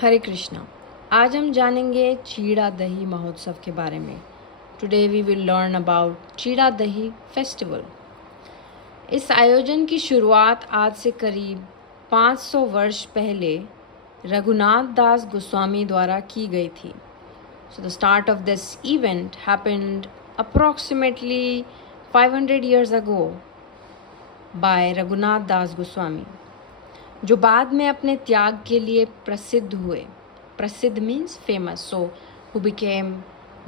हरे कृष्णा। आज हम जानेंगे चीड़ा दही महोत्सव के बारे में। Today we will learn about chida dahi festival. इस आयोजन की शुरुआत आज से करीब 500 वर्ष पहले रघुनाथ दास गोस्वामी द्वारा की गई थी। So the start of this event happened approximately 500 years ago by Raghunath दास गोस्वामी, जो बाद में अपने त्याग के लिए प्रसिद्ध हुए। प्रसिद्ध means famous, so who became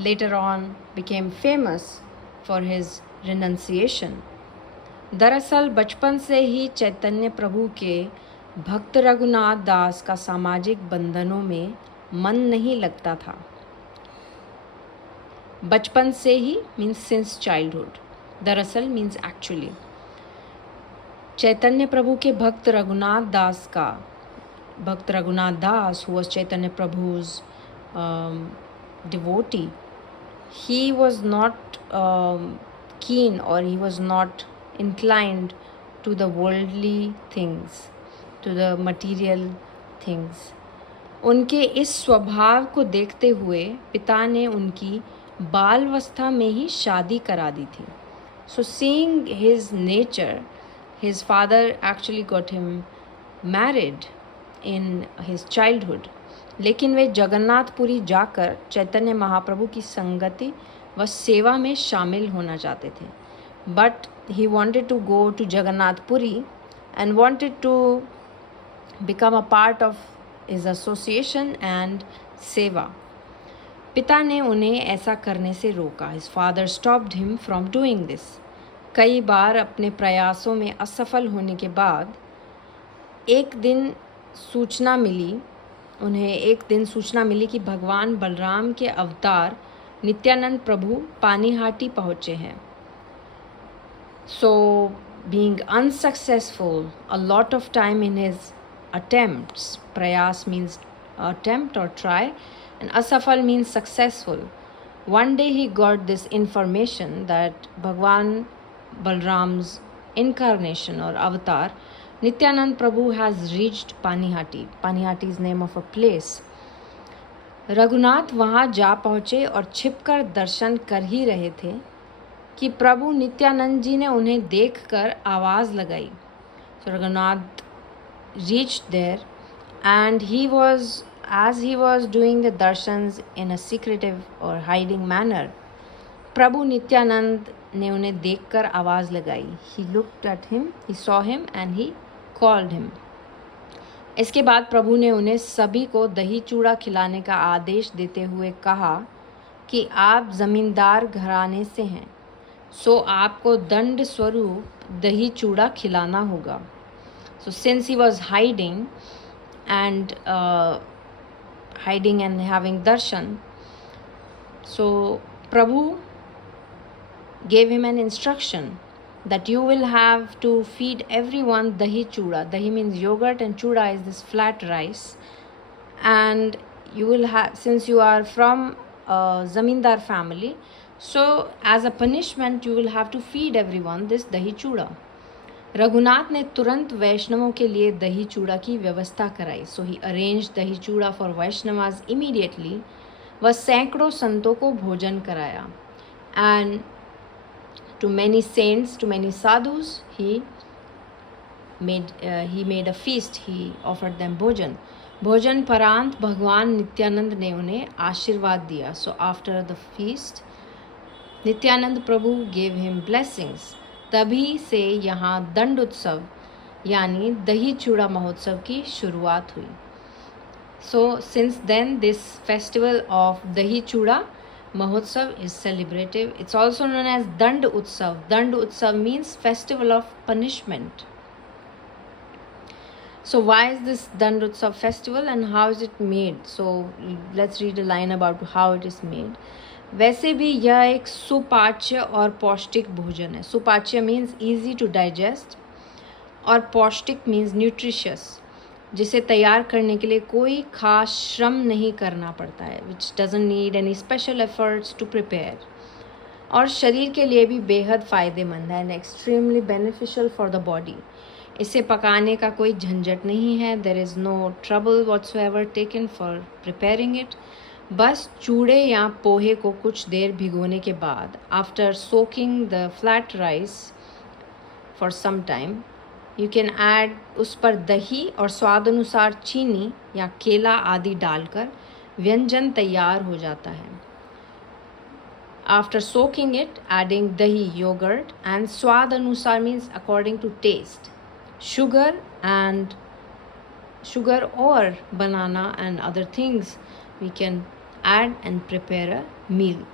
later on became famous for his renunciation. दरअसल बचपन से ही चैतन्य प्रभु के भक्त रघुनाथ दास का सामाजिक बंधनों में मन नहीं लगता था। बचपन से ही मीन्स सिंस चाइल्डहुड, दरअसल मीन्स एक्चुअली। चैतन्य प्रभु के भक्त रघुनाथ दास who was Chaitanya Prabhu's devotee, he was not keen or he was not inclined to the worldly things, to the material things. उनके इस स्वभाव को देखते हुए पिता ने उनकी बालवस्था में ही शादी करा दी थी. So seeing his nature, his father actually got him married in his childhood. लेकिन वे जगन्नाथपुरी जाकर चैतन्य महाप्रभु की संगति व सेवा में शामिल होना चाहते थे. But he wanted to go to Jagannathpuri and wanted to become a part of his association and seva. पिता ने उन्हें ऐसा करने से रोका. His father stopped him from doing this. कई बार अपने प्रयासों में असफल होने के बाद एक दिन सूचना मिली कि भगवान बलराम के अवतार नित्यानंद प्रभु पानीहाटी पहुँचे हैं. So being unsuccessful a lot of time in his attempts, prayas means attempt or try, and asafal means successful. One day he got this information that Bhagwan Balram's incarnation or avatar Nityanand Prabhu has reached Panihati. Panihati is name of a place. Raghunath वहाँ जा पहुँचे और छिपकर दर्शन कर ही रहे थे कि प्रभु नित्यानंद जी ने उन्हें देखकर आवाज़ लगाई. So Raghunath reached there and as he was doing the darshans in a secretive or hiding manner, प्रभु नित्यानंद ने उन्हें देखकर आवाज़ लगाई. He looked at him, he saw him and he called him. इसके बाद प्रभु ने उन्हें सभी को दही चूड़ा खिलाने का आदेश देते हुए कहा कि आप ज़मींदार घराने से हैं, सो आपको दंड स्वरूप दही चूड़ा खिलाना होगा. So since he was hiding and having darshan, so Prabhu gave him an instruction that you will have to feed everyone dahi chuda. Dahi means yogurt and chuda is this flat rice. And you will have, since you are from a zamindar family, so as a punishment you will have to feed everyone this dahi chuda. Raghunath ने तुरंत वैष्णवों के लिए दही चूड़ा की व्यवस्था कराई. सो ही अरेंज्ड दही चूड़ा फॉर वैष्णवाज इमीडिएटली. वह सैकड़ों संतों को भोजन कराया. And to many saints, to many sadhus, he made a feast. He offered them bhojan. भोजन परांत भगवान नित्यानंद ने उन्हें आशीर्वाद दिया. So after the feast, Nityanand Prabhu gave him blessings. तभी से यहाँ दंड उत्सव यानी दही चूड़ा महोत्सव की शुरुआत हुई. So since then this festival of dahi chuda Mahotsav is celebrated. It's also known as Dand Utsav. Dand Utsav means festival of punishment. So why is this Dand Utsav festival and how is it made? So let's read a line about how it is made. वैसे भी यह एक सुपाच्य और पौष्टिक भोजन है. सुपाच्य means easy to digest और पौष्टिक means nutritious, जिसे तैयार करने के लिए कोई खास श्रम नहीं करना पड़ता है. Which doesn't need any special efforts to prepare. और शरीर के लिए भी बेहद फ़ायदेमंद है. And extremely beneficial for the body. इसे पकाने का कोई झंझट नहीं है. There is no trouble whatsoever taken for preparing it. बस चूड़े या पोहे को कुछ देर भिगोने के बाद, after soaking the flat rice for some time, you can add उस पर दही और स्वाद अनुसार चीनी या केला आदि डालकर व्यंजन तैयार हो जाता है. After soaking it, adding dahi, yogurt and swad anusar means according to taste, sugar or banana and other things we can add and prepare a meal.